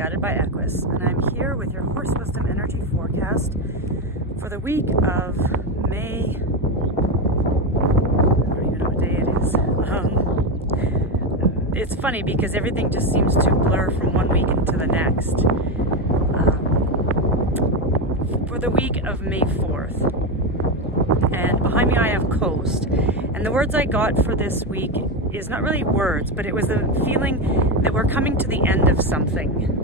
guided by Equus, and I'm here with your Horse Wisdom energy forecast for the week of May. I don't even know what day it is. It's funny because everything just seems to blur from one week into the next. For the week of May 4th, and behind me I have Coast, and the words I got for this week is not really words, but it was a feeling that we're coming to the end of something.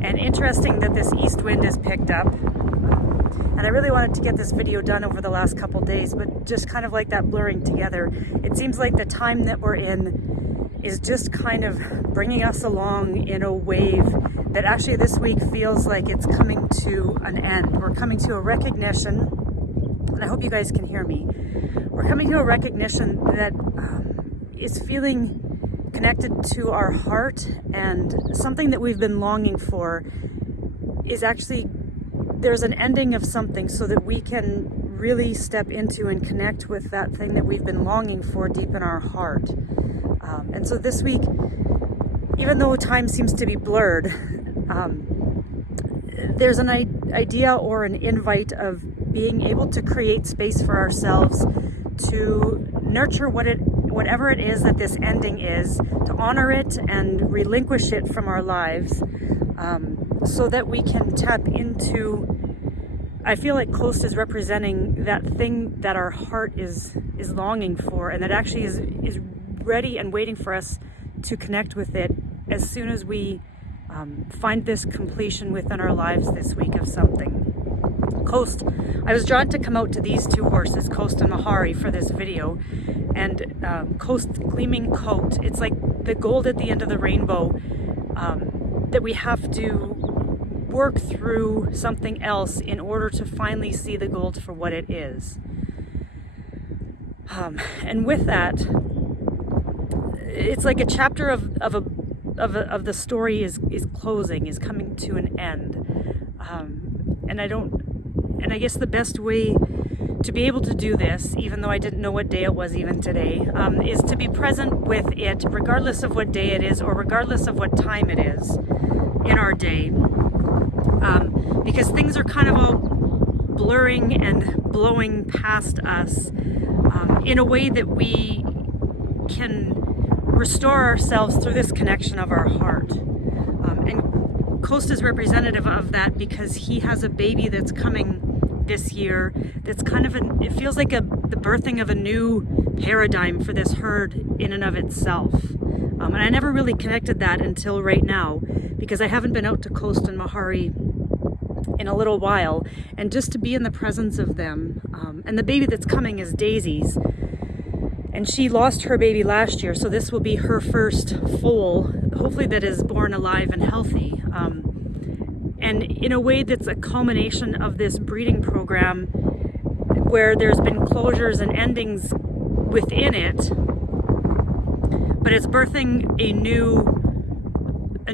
And interesting that this east wind is picked up, and I really wanted to get this video done over the last couple days, but just kind of like that blurring together, it seems like the time that we're in is just kind of bringing us along in a wave that actually this week feels like it's coming to an end. We're coming to a recognition, and I hope you guys can hear me. We're coming to a recognition that is feeling connected to our heart, and something that we've been longing for is actually, there's an ending of something so that we can really step into and connect with that thing that we've been longing for deep in our heart. And so this week, even though time seems to be blurred, there's an idea or an invite of being able to create space for ourselves to nurture whatever it is that this ending is, to honor it and relinquish it from our lives, so that we can tap into, I feel like Coast is representing that thing that our heart is longing for, and that actually is ready and waiting for us to connect with it as soon as we find this completion within our lives this week of something. Coast, I was drawn to come out to these two horses, Coast and Mahari, for this video. And Coast gleaming coat, it's like the gold at the end of the rainbow, that we have to work through something else in order to finally see the gold for what it is. And with that, it's like a chapter of the story is closing, is coming to an end. And I guess the best way to be able to do this, even though I didn't know what day it was even today, is to be present with it, regardless of what day it is or regardless of what time it is in our day. Because things are kind of all blurring and blowing past us in a way that we can restore ourselves through this connection of our heart. And Coast is representative of that because he has a baby that's coming this year that's kind of it feels like the birthing of a new paradigm for this herd in and of itself. And I never really connected that until right now, because I haven't been out to Coast and Mahari in a little while, and just to be in the presence of them. And the baby that's coming is Daisy's, and she lost her baby last year, so this will be her first foal, hopefully that is born alive and healthy. And in a way that's a culmination of this breeding program where there's been closures and endings within it, but it's birthing a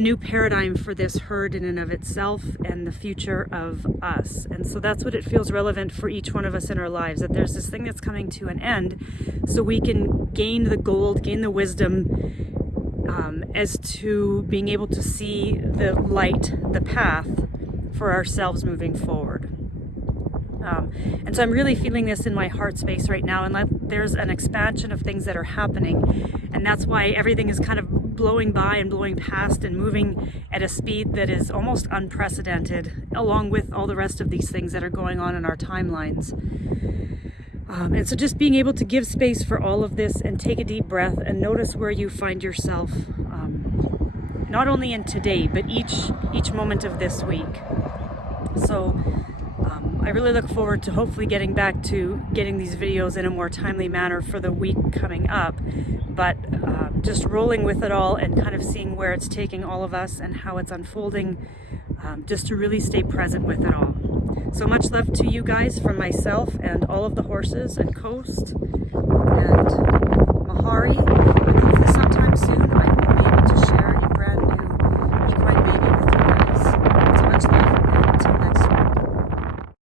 new paradigm for this herd in and of itself and the future of us. And so that's what it feels relevant for each one of us in our lives, that there's this thing that's coming to an end so we can gain the gold, gain the wisdom, as to being able to see the light, the path for ourselves moving forward. And so I'm really feeling this in my heart space right now, and there's an expansion of things that are happening, and that's why everything is kind of blowing by and blowing past and moving at a speed that is almost unprecedented, along with all the rest of these things that are going on in our timelines. And so just being able to give space for all of this and take a deep breath and notice where you find yourself, not only in today, but each moment of this week. So I really look forward to hopefully getting back to getting these videos in a more timely manner for the week coming up, but just rolling with it all and kind of seeing where it's taking all of us and how it's unfolding, just to really stay present with it all. So much love to you guys from myself and all of the horses and Coast and Mahari, and hopefully sometime soon I will be able to share a brand new equine baby